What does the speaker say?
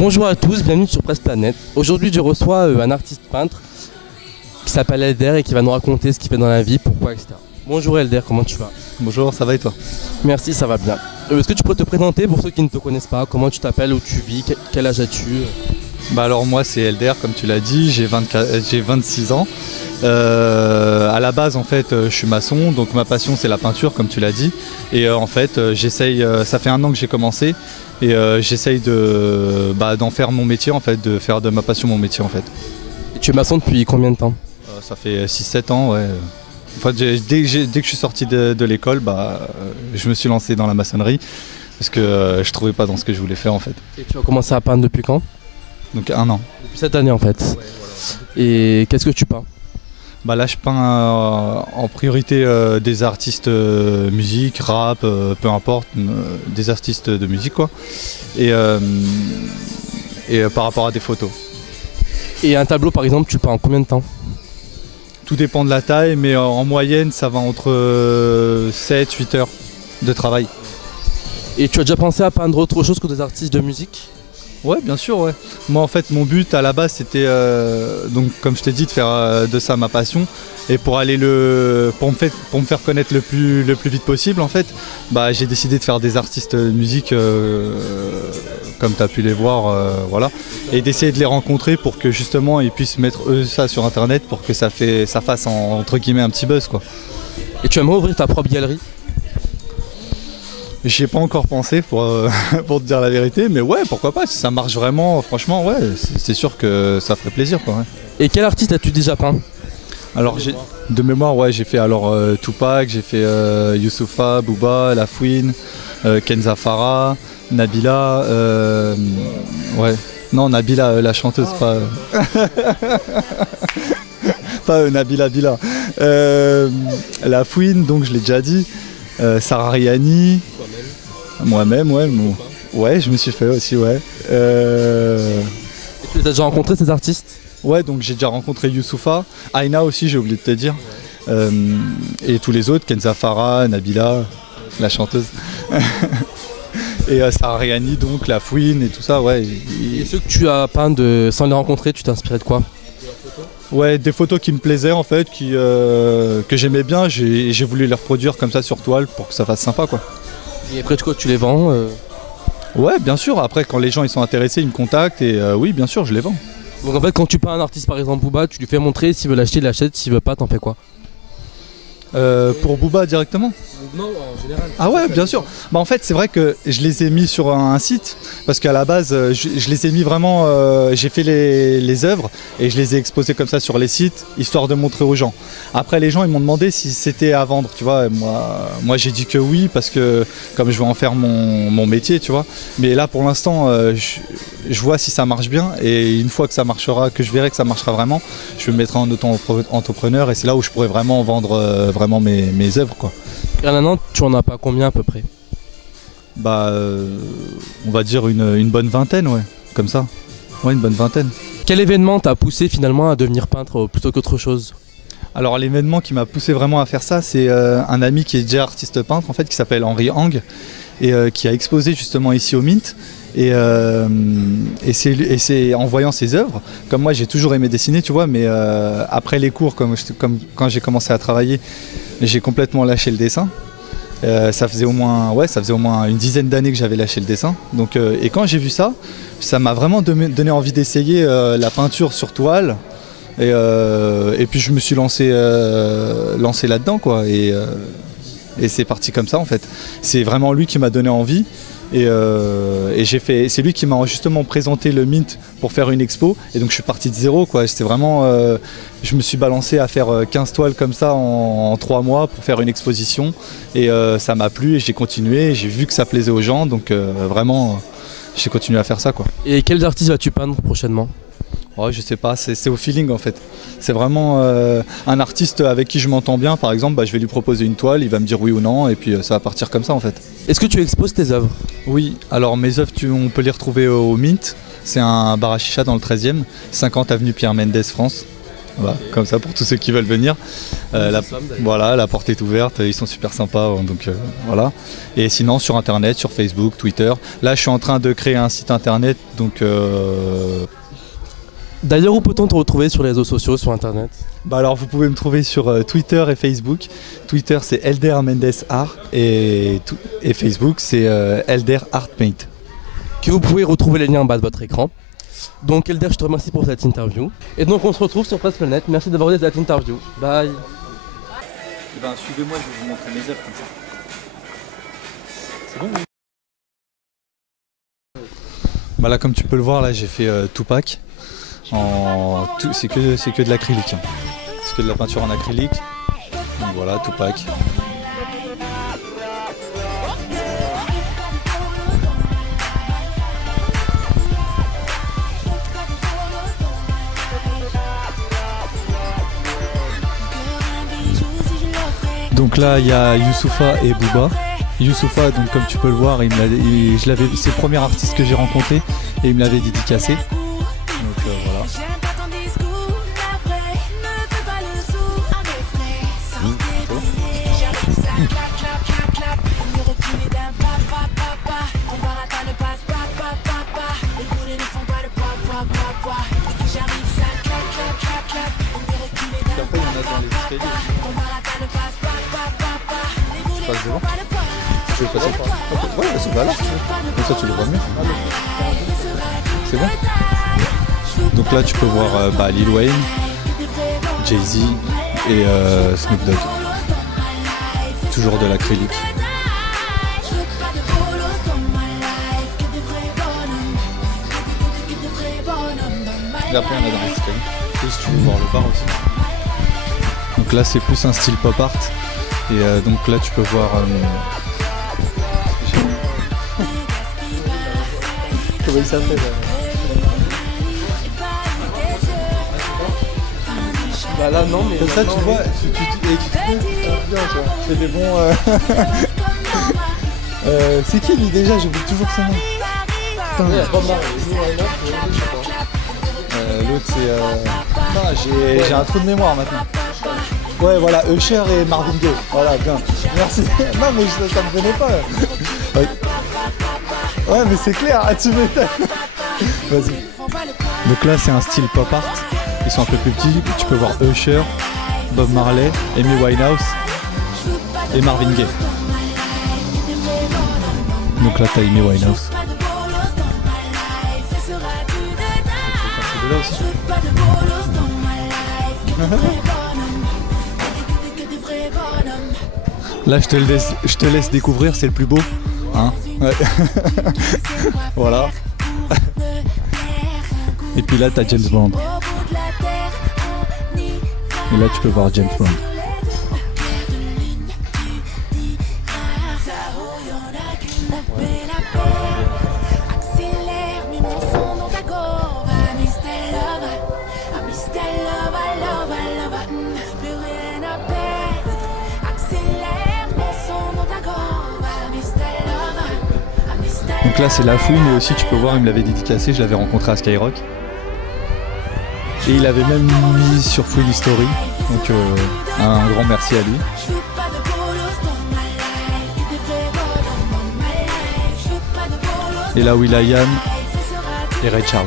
Bonjour à tous, bienvenue sur Presse Planète. Aujourd'hui je reçois un artiste peintre qui s'appelle Elder et qui va nous raconter ce qu'il fait dans la vie, pourquoi, etc. Bonjour Elder, comment tu vas? Bonjour, ça va et toi? Merci, ça va bien. Est-ce que tu peux te présenter pour ceux qui ne te connaissent pas? Comment tu t'appelles, où tu vis, quel âge as-tu? Bah alors moi c'est Elder comme tu l'as dit, j'ai 26 ans. À la base en fait je suis maçon, donc ma passion c'est la peinture comme tu l'as dit. Et en fait j'essaye, ça fait 1 an que j'ai commencé et j'essaye d'en faire mon métier en fait, de faire de ma passion mon métier en fait. Et tu es maçon depuis combien de temps? Ça fait 6-7 ans, ouais. En fait, dès que je suis sorti de l'école, je me suis lancé dans la maçonnerie parce que je trouvais pas dans ce que je voulais faire en fait. Et tu as commencé à peindre depuis quand? Donc 1 an. Depuis cette année en fait. Ouais, voilà. Et qu'est-ce que tu peins? Là je peins en priorité des artistes musique, rap, peu importe, des artistes de musique quoi. Et par rapport à des photos. Et un tableau par exemple, tu peins en combien de temps? Tout dépend de la taille, mais en moyenne ça va entre 7-8 heures de travail. Et tu as déjà pensé à peindre autre chose que des artistes de musique? Ouais, bien sûr, ouais. Moi en fait mon but à la base c'était donc comme je t'ai dit de faire de ça ma passion et pour me faire connaître le plus vite possible en fait, j'ai décidé de faire des artistes de musique comme tu as pu les voir voilà, et d'essayer de les rencontrer pour que justement ils puissent mettre ça sur internet pour que ça fasse entre guillemets un petit buzz quoi. Et tu aimerais ouvrir ta propre galerie? J'y ai pas encore pensé pour te dire la vérité, mais ouais, pourquoi pas, si ça marche vraiment, franchement, ouais, c'est sûr que ça ferait plaisir quoi. Ouais. Et quel artiste as-tu déjà peint? Alors de mémoire, ouais, j'ai fait alors Tupac, j'ai fait Youssoupha, Booba, La Fouine, Kenza Farah, Nabila, ouais, non Nabila la chanteuse, pas pas Nabila Bila, La Fouine, donc je l'ai déjà dit. Sarah Riani, moi-même, ouais, ouais, je me suis fait aussi, ouais. Et tu les as déjà rencontrés ces artistes? Ouais, donc j'ai déjà rencontré Youssoupha, Aina aussi, j'ai oublié de te dire, et tous les autres, Kenza Farah, Nabila, la chanteuse, et Sarah Riani, donc La Fouine et tout ça, ouais. Et ceux que tu as peints sans les rencontrer, tu t'inspirais de quoi? Ouais, des photos qui me plaisaient en fait, que j'aimais bien, j'ai voulu les reproduire comme ça sur toile pour que ça fasse sympa quoi. Et après quoi, tu les vends Ouais, bien sûr, après quand les gens ils sont intéressés, ils me contactent et oui, bien sûr, je les vends. Donc en fait, quand tu peins un artiste par exemple Booba, tu lui fais montrer, s'il veut l'acheter, il l'achète, s'il veut pas, t'en fais quoi? Pour Booba directement? Non, en général. Ah ouais, bien sûr. En fait, c'est vrai que je les ai mis sur un site parce qu'à la base, je les ai mis vraiment. J'ai fait les œuvres et je les ai exposées comme ça sur les sites, histoire de montrer aux gens. Après, les gens ils m'ont demandé si c'était à vendre, tu vois. Moi, j'ai dit que oui parce que comme je veux en faire mon métier, tu vois. Mais là, pour l'instant, je vois si ça marche bien et une fois que ça marchera, que je verrai que ça marchera vraiment, je me mettrai en auto-entrepreneur et c'est là où je pourrai vraiment vendre vraiment mes œuvres quoi. Et maintenant, tu en as pas combien à peu près? On va dire une bonne vingtaine, ouais, comme ça. Ouais, une bonne vingtaine. Quel événement t'a poussé finalement à devenir peintre plutôt qu'autre chose? Alors l'événement qui m'a poussé vraiment à faire ça, c'est un ami qui est déjà artiste peintre en fait, qui s'appelle Henri Hang et qui a exposé justement ici au Mint. Et c'est en voyant ses œuvres, comme moi j'ai toujours aimé dessiner, tu vois, mais après les cours, comme quand j'ai commencé à travailler, j'ai complètement lâché le dessin. Ça faisait au moins une dizaine d'années que j'avais lâché le dessin. Donc, et quand j'ai vu ça, ça m'a vraiment donné envie d'essayer la peinture sur toile. Et puis je me suis lancé là-dedans, quoi. Et c'est parti comme ça en fait. C'est vraiment lui qui m'a donné envie. Et c'est lui qui m'a justement présenté le Mint pour faire une expo et donc je suis parti de zéro quoi. C'était vraiment je me suis balancé à faire 15 toiles comme ça en 3 mois pour faire une exposition et ça m'a plu et j'ai continué, j'ai vu que ça plaisait aux gens donc vraiment j'ai continué à faire ça quoi. Et quels artistes vas-tu peindre prochainement? Ouais, je sais pas, c'est au feeling en fait. C'est vraiment un artiste avec qui je m'entends bien, par exemple, je vais lui proposer une toile, il va me dire oui ou non, et puis ça va partir comme ça en fait. Est-ce que tu exposes tes œuvres? Oui, alors mes œuvres, on peut les retrouver au Mint, c'est un bar à chicha dans le 13e, 50 avenue Pierre Mendès, France. Voilà, comme ça pour tous ceux qui veulent venir. Voilà, la porte est ouverte, ils sont super sympas, donc voilà. Et sinon sur internet, sur Facebook, Twitter. Là je suis en train de créer un site internet, donc D'ailleurs, où peut-on te retrouver sur les réseaux sociaux, sur internet? bah alors vous pouvez me trouver sur Twitter et Facebook. Twitter c'est Elder Mendes Art et Facebook c'est Elder Art Paint. Que vous pouvez retrouver les liens en bas de votre écran. Donc Elder, je te remercie pour cette interview. Et donc on se retrouve sur Presse Planète. Merci d'avoir regardé cette interview. Bye. Eh ben suivez-moi, je vais vous montrer mes œuvres comme ça. C'est bon? Bah là comme tu peux le voir, là j'ai fait Tupac. C'est que de l'acrylique. Hein. C'est que de la peinture en acrylique. Donc voilà, Tupac. Donc là il y a Youssoupha et Booba. Youssoupha, donc comme tu peux le voir, c'est le premier artiste que j'ai rencontré et il me l'avait dédicacé. Donc voilà. Après, il y en a dans les escaliers. Tu passes devant? Tu veux passer? Ouais, c'est là, si tu veux. Comme ça, tu le vois mieux. C'est bon? Donc là, tu peux voir Lil Wayne, Jay-Z et Snoop Dogg. Toujours de l'acrylique. Et après, on a dans les escaliers. Et si tu veux voir le bar aussi. Donc là, c'est plus un style pop art. Et donc là, tu peux voir. Comment il s'appelle Bah là non mais... Comme ça tu vois, tu bien, tu vois. Tu fais des bons... c'est qui lui déjà? J'oublie toujours son nom. L'autre c'est... j'ai un trou de mémoire maintenant. Ouais voilà, Usher et Marvin Gaye. Voilà, bien. Merci. Non mais ça me venait pas. Ouais mais c'est clair, tu m'étonnes. Vas-y. Donc là c'est un style pop art. Ils sont un peu plus petits. Tu peux voir Usher, Bob Marley, Amy Winehouse et Marvin Gaye. Donc là t'as Amy Winehouse. C'est de là aussi. Là je te laisse découvrir, c'est le plus beau. Hein ouais. Voilà. Et puis là t'as James Bond. Et là tu peux voir James Bond. Donc là c'est La Fouine et aussi tu peux voir il me l'avait dédicacé, je l'avais rencontré à Skyrock. Et il avait même mis sur Full History, donc un grand merci à lui. Et là will.i.am et Ray Charles.